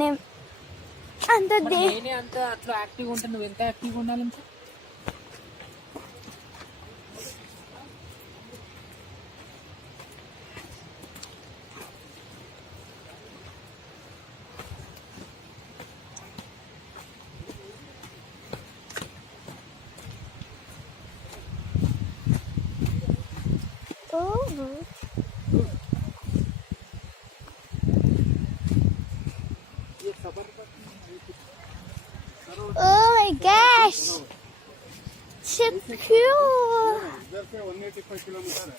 నేనేం అంత అంత అట్లా యాక్టివ్ ఉంటా. నువ్వు ఎంత యాక్టివ్గా ఉండాలి ఇంకా? Oh my gosh! So cute! इधर से 185 किलोमीटर है.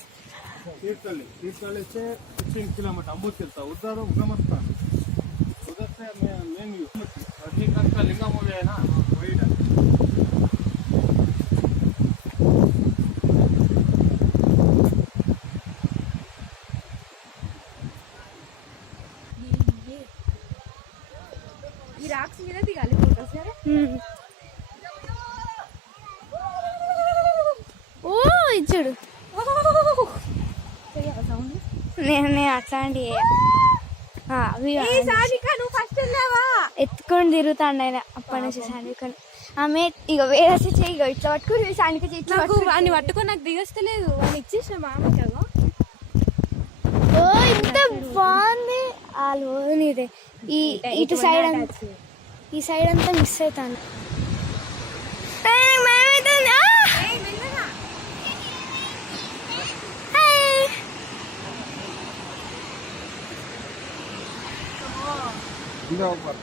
तीर्थहल्ली से 15 किलोमीटर अम्बू चलता. उधर उगमस्थान. उधर से मेन रजनीकांत का लिंगा मूवी है ना, वही है. ఈ రాక్స్ మీద దిగాలి ఫోటోస్ సరే. ఓ చూడు నేను అట్లాంటి ఎత్తుకొని తిరుగుతాండి ఆయన అప్పటి నుంచి సానికని. ఆమె ఇక వేరేసి చెయ్యి ఇట్లా పట్టుకుని సానిక వాడిని పట్టుకొని నాకు దిగస్తలేదు. వాడిని ఇచ్చేసిన మామ కదా. ఓ ఇంత బాగుంది వాళ్ళు నీదే. ఇటు సైడ్ ఈ సైడ్ అంతా మిస్ అవుతాను. इधर ऊपर